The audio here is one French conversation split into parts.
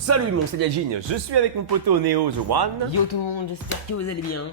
Salut mon Saiyajin, je suis avec mon poteau Neo The One. Yo tout le monde, j'espère que vous allez bien.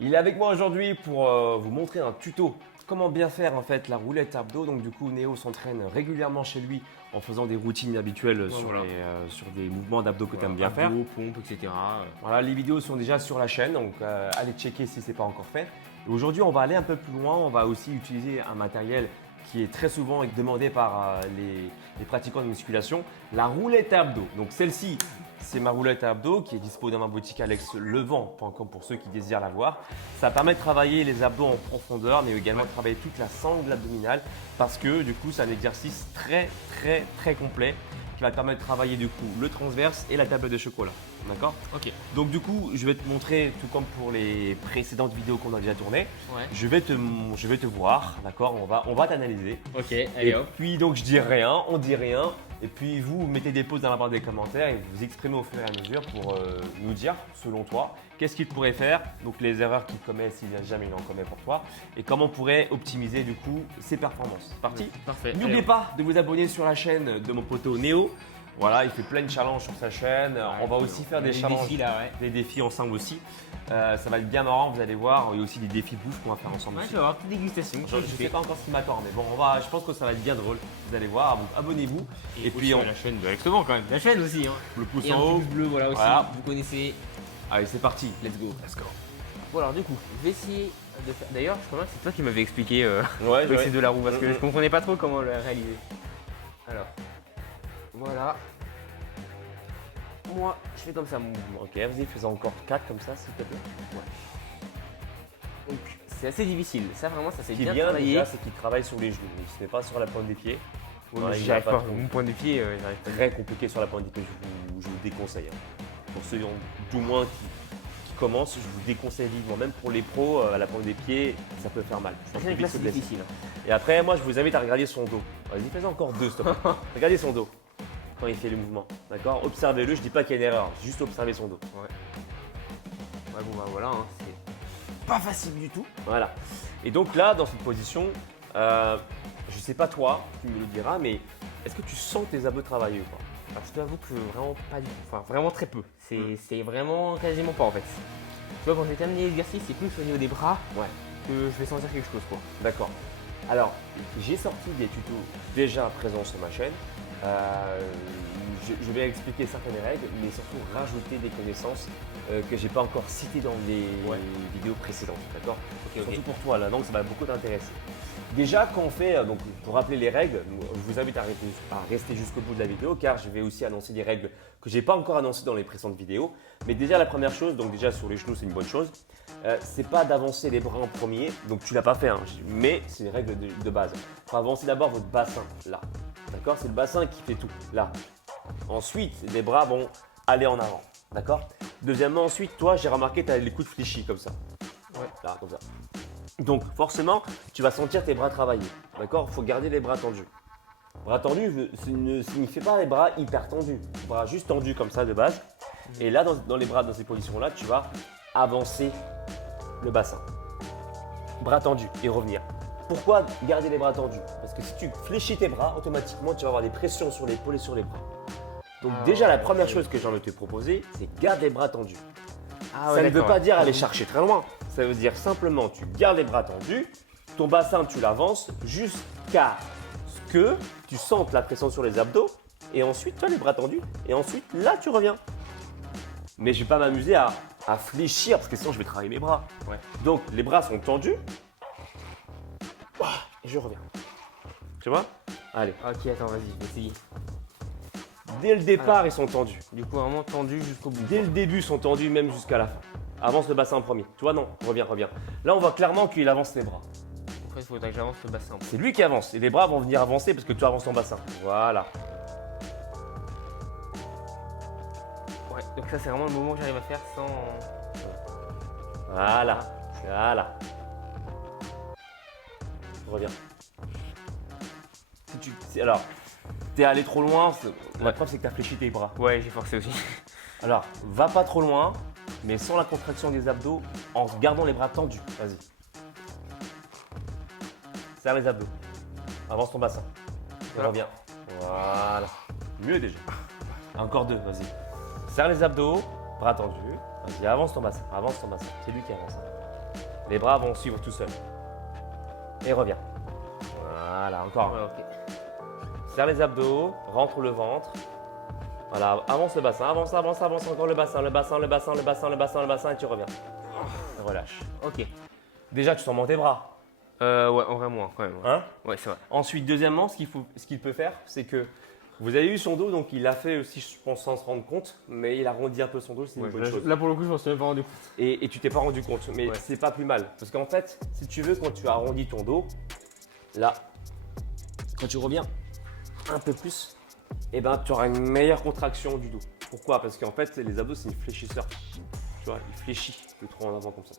Il est avec moi aujourd'hui pour vous montrer un tuto comment bien faire en fait la roulette abdos. Donc du coup Neo s'entraîne régulièrement chez lui en faisant des routines habituelles sur des mouvements d'abdos que tu aimes bien faire. Abdos, pompes, etc. Voilà, les vidéos sont déjà sur la chaîne, donc allez checker si ce n'est pas encore fait. Et aujourd'hui on va aller un peu plus loin, on va aussi utiliser un matériel qui est très souvent demandé par les pratiquants de musculation, la roulette à abdos. Donc celle-ci, c'est ma roulette à abdos qui est dispo dans ma boutique alexlevent.com pour ceux qui désirent la voir. Ça permet de travailler les abdos en profondeur, mais également de travailler toute la sangle abdominale parce que du coup, c'est un exercice très complet qui va te permettre de travailler du coup le transverse et la table de chocolat. D'accord? Ok. Donc du coup, je vais te montrer, tout comme pour les précédentes vidéos qu'on a déjà tournées, Ouais. je vais te voir, d'accord? On va t'analyser. Ok, Et allez hop. puis donc je dis rien, on dit rien. Et puis vous mettez des pauses dans la barre des commentaires et vous exprimez au fur et à mesure pour nous dire, selon toi, qu'est-ce qu'il pourrait faire, donc les erreurs qu'il commet s'il n'y a jamais il en commet pour toi, et comment on pourrait optimiser du coup ses performances. Parti? Parfait. N'oubliez pas de vous abonner sur la chaîne de mon poteau Neo. Voilà, il fait plein de challenges sur sa chaîne. On va aussi faire des challenges, défis là, ouais. des défis ensemble aussi. Ça va être bien marrant, vous allez voir. Il y a aussi des défis bouffe qu'on va faire ensemble Ouais, aussi. je vais avoir une petite dégustation. Je ne sais pas encore ce qui m'attend, mais bon, je pense que ça va être bien drôle. Vous allez voir, donc abonnez-vous. Et puis on, la chaîne de Alexandre quand même. La chaîne aussi. Hein. le pouce Et en un haut. pouce bleu, voilà aussi. Voilà. Vous connaissez. Allez, c'est parti. Let's go. Let's go. Bon alors du coup, je vais essayer de faire. D'ailleurs, je crois que c'est toi qui m'avais expliqué Ouais, l'essai de la roue parce que Mhm. je comprenais pas trop comment le réaliser. Alors, voilà. Moi, je fais comme ça mon mouvement. Ok, vas-y, fais encore 4 comme ça, s'il te plaît. Donc, c'est assez difficile. Ça vraiment, ça s'est Ce qui est bien bien travaillé. déjà, c'est qu'il travaille sur les genoux. Il ne se met pas sur la pointe des pieds. Ouais, Ouais, mais il j'y arrive va pas. pas trop. Mon point de pied, j'arrive pas. Très compliqué sur la pointe des pieds, je vous déconseille. Hein. Pour ceux du moins qui commencent, je vous déconseille vivement. Même pour les pros, à la pointe des pieds, ça peut faire mal. Ça peut Avec vite là, se c'est blesser. difficile. Et après, moi, je vous invite à regarder son dos. Vas-y, fais encore 2, s'il te plaît. Regardez son dos quand il fait le mouvement. D'accord? Observez-le, je dis pas qu'il y a une erreur, juste observez son dos. Ouais, bon bah voilà, hein, c'est pas facile du tout. Voilà. Et donc là, dans cette position, je sais pas toi, tu me le diras, mais est-ce que tu sens tes abdos travailler ou pas? Parce que j'avoue que vraiment pas du tout. Enfin, vraiment très peu. C'est vraiment quasiment pas en fait. Tu vois, quand j'ai terminé l'exercice, c'est plus au niveau des bras Ouais. que je vais sentir quelque chose quoi. D'accord. Alors, j'ai sorti des tutos déjà présents sur ma chaîne. Je vais expliquer certaines règles, mais surtout rajouter des connaissances que j'ai pas encore citées dans les vidéos précédentes. D'accord? Surtout pour toi là, donc ça va beaucoup t'intéresser. Déjà, quand on fait, donc pour rappeler les règles, je vous invite à rester jusqu'au bout de la vidéo car je vais aussi annoncer des règles que j'ai pas encore annoncées dans les précédentes vidéos. Mais déjà, la première chose, donc déjà sur les genoux, c'est une bonne chose. C'est pas d'avancer les bras en premier, donc tu l'as pas fait, hein, mais c'est une règle de base. Il faut avancer d'abord votre bassin là. D'accord? C'est le bassin qui fait tout là. Ensuite, les bras vont aller en avant. D'accord? Deuxièmement, ensuite, toi, j'ai remarqué, tu as les coudes fléchis comme ça. Ouais. Là, comme ça. Donc, forcément, tu vas sentir tes bras travailler. D'accord? Il faut garder les bras tendus. Bras tendus ne signifie pas les bras hyper tendus. Bras juste tendus comme ça de base. Et là, dans les bras, dans ces positions-là, tu vas avancer le bassin. Bras tendus et revenir. Pourquoi garder les bras tendus? Parce que si tu fléchis tes bras, automatiquement, tu vas avoir des pressions sur l'épaule et sur les bras. Donc déjà, la première chose que j'ai envie de te proposer, c'est garde les bras tendus. Ah Ça ne veut pas dire aller chercher très loin. Ça veut dire simplement tu gardes les bras tendus, ton bassin tu l'avances jusqu'à ce que tu sentes la pression sur les abdos et ensuite tu as les bras tendus et ensuite là tu reviens. Mais je ne vais pas m'amuser à fléchir parce que sinon je vais travailler mes bras. Ouais. Donc les bras sont tendus et je reviens. Tu vois? Allez. Ok, attends, vas-y, je vais essayer. Dès le départ Alors. ils sont tendus. Du coup, vraiment tendu jusqu'au bout. Dès le début ils sont tendus même jusqu'à la fin. Avance le bassin en premier. Tu vois, non, reviens. Là, on voit clairement qu'il avance les bras. En fait, il faudrait que j'avance le bassin. C'est lui qui avance et les bras vont venir avancer parce que tu avances ton bassin. Voilà. Ouais, donc ça, c'est vraiment le moment que j'arrive à faire sans. Voilà. Reviens. Alors, t'es allé trop loin, la preuve c'est que t'as fléchi tes bras. Ouais, j'ai forcé aussi. Alors, va pas trop loin, mais sans la contraction des abdos, en gardant les bras tendus. Vas-y. Serre les abdos. Avance ton bassin. Et reviens. Voilà. Mieux déjà. Encore 2, vas-y. Serre les abdos, bras tendus. Vas-y, avance ton bassin. Avance ton bassin. C'est lui qui avance. Les bras vont suivre tout seuls. Et reviens. Voilà, encore. Ouais, ok. Serre les abdos, rentre le ventre. Voilà, avance le bassin, avance encore le bassin et tu reviens. Relâche. Ok. Déjà, tu sens moins tes bras. Ouais, en vrai, moins quand même. Hein? Ouais, c'est vrai. Ensuite, deuxièmement, ce qu'il peut faire, c'est que vous avez eu son dos, donc il l'a fait aussi, je pense, sans se rendre compte, mais il a arrondi un peu son dos, c'est une bonne chose. Là, pour le coup, je m'en suis même pas rendu compte. Et tu t'es pas rendu compte, mais Ouais. c'est pas plus mal. Parce qu'en fait, si tu veux, quand tu arrondis ton dos, là, quand tu reviens un peu plus, eh ben, tu auras une meilleure contraction du dos. Pourquoi? Parce qu'en fait, les abdos, c'est une fléchisseur. Tu vois, il fléchit le trop en avant comme ça.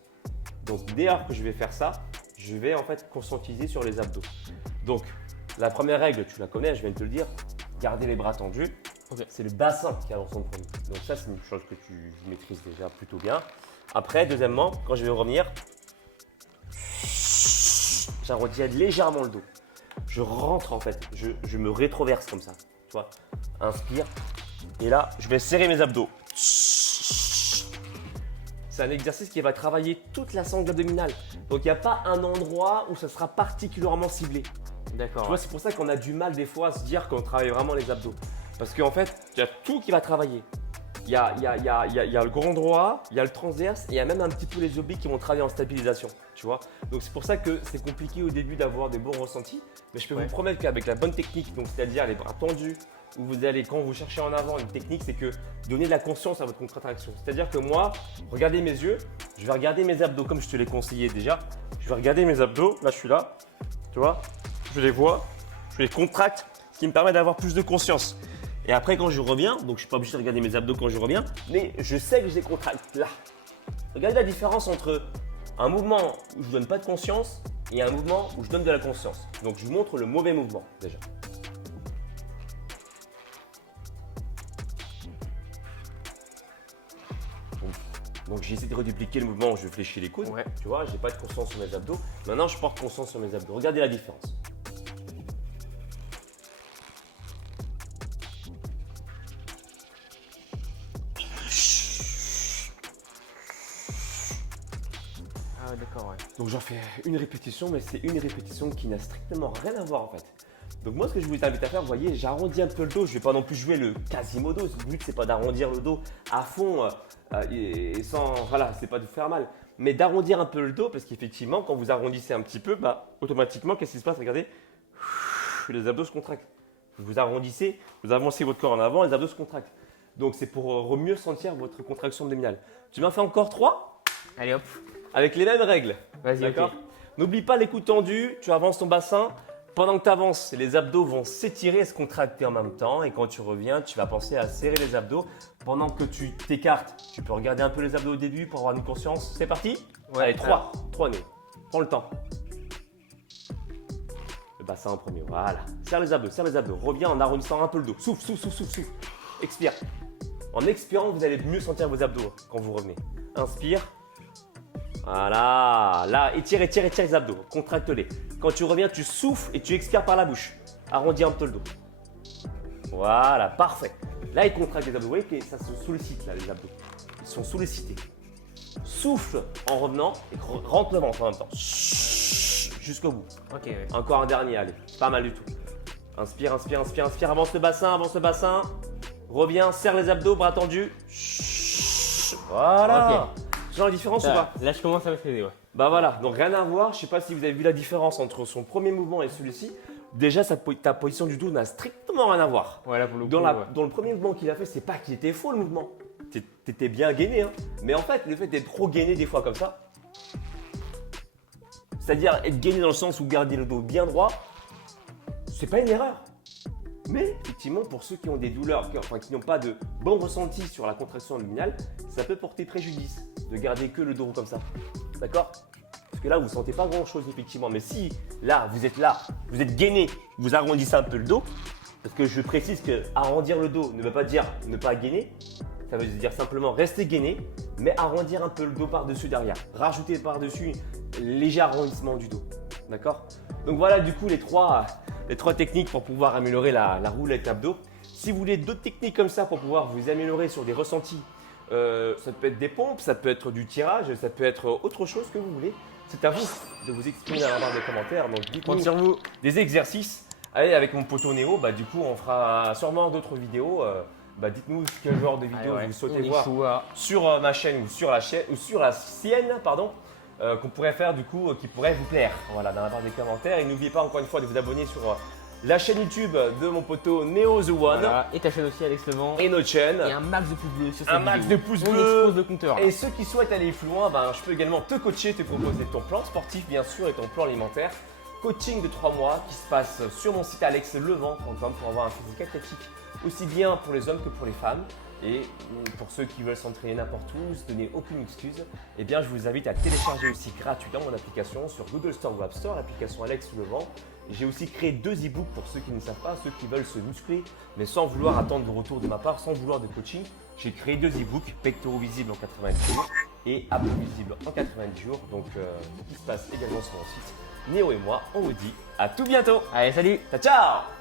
Donc, dès lors que je vais faire ça, je vais en fait conscientiser sur les abdos. Donc, la première règle, tu la connais, je viens de te le dire, garder les bras tendus. Ok. C'est le bassin qui avance en premier. Donc ça, c'est une chose que tu maîtrises déjà plutôt bien. Après, deuxièmement, quand je vais revenir, j'arrondis légèrement le dos. Je rentre en fait, je me rétroverse comme ça. Tu vois, inspire. Et là, je vais serrer mes abdos. C'est un exercice qui va travailler toute la sangle abdominale. Donc il n'y a pas un endroit où ça sera particulièrement ciblé. D'accord. Tu vois, c'est pour ça qu'on a du mal des fois à se dire qu'on travaille vraiment les abdos. Parce qu'en fait, il y a tout qui va travailler. Il y a le grand droit, il y a le transverse et il y a même un petit peu les obliques qui vont travailler en stabilisation. Tu vois. Donc c'est pour ça que c'est compliqué au début d'avoir des bons ressentis. Mais je peux vous promettre qu'avec la bonne technique, donc c'est-à-dire les bras tendus, où vous allez, quand vous cherchez en avant, une technique, c'est que donner de la conscience à votre contraction. C'est-à-dire que moi, regardez mes yeux, je vais regarder mes abdos comme je te l'ai conseillé déjà. Je vais regarder mes abdos, là je suis là, tu vois, je les vois, je les contracte, ce qui me permet d'avoir plus de conscience. Et après, quand je reviens, donc je ne suis pas obligé de regarder mes abdos quand je reviens, mais je sais que je les contracte là. Regardez la différence entre un mouvement où je ne donne pas de conscience et un mouvement où je donne de la conscience. Donc je vous montre le mauvais mouvement déjà. Donc j'essaie de redupliquer le mouvement où je fléchis les coudes. Ouais. Tu vois, je n'ai pas de conscience sur mes abdos. Maintenant, je porte conscience sur mes abdos. Regardez la différence. Ah, d'accord, ouais. Donc j'en fais une répétition, mais c'est une répétition qui n'a strictement rien à voir en fait. Donc moi, ce que je vous invite à faire, vous voyez, j'arrondis un peu le dos. Je ne vais pas non plus jouer le Quasimodo. Le but, c'est pas d'arrondir le dos à fond et sans, voilà, c'est pas de vous faire mal, mais d'arrondir un peu le dos parce qu'effectivement, quand vous arrondissez un petit peu, bah, automatiquement, qu'est-ce qui se passe? Regardez, les abdos se contractent. Vous arrondissez, vous avancez votre corps en avant, les abdos se contractent. Donc c'est pour mieux sentir votre contraction abdominale. Tu m'en fais encore 3 Allez hop. avec les mêmes règles. Vas-y, D'accord. ok. N'oublie pas les coudes tendus, tu avances ton bassin. Pendant que tu avances, les abdos vont s'étirer et se contracter en même temps. Et quand tu reviens, tu vas penser à serrer les abdos. Pendant que tu t'écartes, tu peux regarder un peu les abdos au début pour avoir une conscience. C'est parti? Ouais, Allez, 3 nez. Prends le temps. Le bassin en premier, voilà. Serre les abdos. Reviens en arrondissant un peu le dos. Souffle. Expire. En expirant, vous allez mieux sentir vos abdos quand vous revenez. Inspire. Voilà, là, étire les abdos, contracte-les. Quand tu reviens, tu souffles et tu expires par la bouche. Arrondis un peu le dos. Voilà, parfait. Là, il contracte les abdos. Vous voyez que ça se sollicite, là, les abdos. Ils sont sollicités. Souffle en revenant et rentre le ventre en même temps. Jusqu'au bout. Ok, ouais. Encore un dernier, allez, pas mal du tout. Inspire. Avance le bassin. Reviens, serre les abdos, bras tendus. Voilà. Tu sens la différence ou pas? Là, je commence à maîtriser, ouais. Bah voilà, donc rien à voir. Je sais pas si vous avez vu la différence entre son premier mouvement et celui-ci. Déjà, ta position du dos n'a strictement rien à voir. Ouais, là, pour le coup, Dans le premier mouvement qu'il a fait, c'est pas qu'il était faux le mouvement. T'étais bien gainé, hein. Mais en fait, le fait d'être trop gainé des fois comme ça, c'est-à-dire être gainé dans le sens où garder le dos bien droit, c'est pas une erreur. Mais effectivement, pour ceux qui ont des douleurs, qui n'ont pas de bon ressenti sur la contraction abdominale, ça peut porter préjudice de garder que le dos comme ça. D'accord? Parce que là, vous ne sentez pas grand-chose effectivement. Mais si là, vous êtes gainé, vous arrondissez un peu le dos. Parce que je précise que arrondir le dos ne veut pas dire ne pas gainer. Ça veut dire simplement rester gainé, mais arrondir un peu le dos par-dessus derrière. Rajouter par-dessus léger arrondissement du dos. D'accord? Donc voilà du coup les trois techniques pour pouvoir améliorer la roulette abdos. Si vous voulez d'autres techniques comme ça pour pouvoir vous améliorer sur des ressentis, ça peut être des pompes, ça peut être du tirage, ça peut être autre chose que vous voulez. C'est à vous de vous exprimer dans la barre des commentaires. Donc dites-nous sur vous des exercices. Allez, avec mon poteau Néo, du coup on fera sûrement d'autres vidéos. Dites-nous quel genre de vidéo vous souhaitez voir sur ma chaîne ou sur la sienne, pardon, qu'on pourrait faire du coup, qui pourrait vous plaire. Voilà, dans la barre des commentaires. Et n'oubliez pas encore une fois de vous abonner sur la chaîne YouTube de mon poteau Neo The One. Voilà. Et ta chaîne aussi, Alex Levent. Et notre chaîne. Et un max de pouces bleus sur cette Un vidéo. max de pouces On bleus. explose le compteur. Et ceux qui souhaitent aller plus loin, je peux également te coacher, te proposer ton plan sportif bien sûr et ton plan alimentaire. Coaching de 3 mois qui se passe sur mon site alexlevent.com pour avoir un physique athlétique aussi bien pour les hommes que pour les femmes. Et pour ceux qui veulent s'entraîner n'importe où, se donner aucune excuse, eh bien je vous invite à télécharger aussi gratuitement mon application sur Google Store ou App Store, l'application Alex Levent. J'ai aussi créé 2 e-books pour ceux qui ne savent pas, ceux qui veulent se muscler, mais sans vouloir attendre de retour de ma part, sans vouloir de coaching. J'ai créé 2 e-books, pectoraux visibles en 90 jours et abdos visibles en 90 jours. Donc, qui se passe également sur mon site. Néo et moi, on vous dit à tout bientôt. Allez, salut. Ciao, ciao.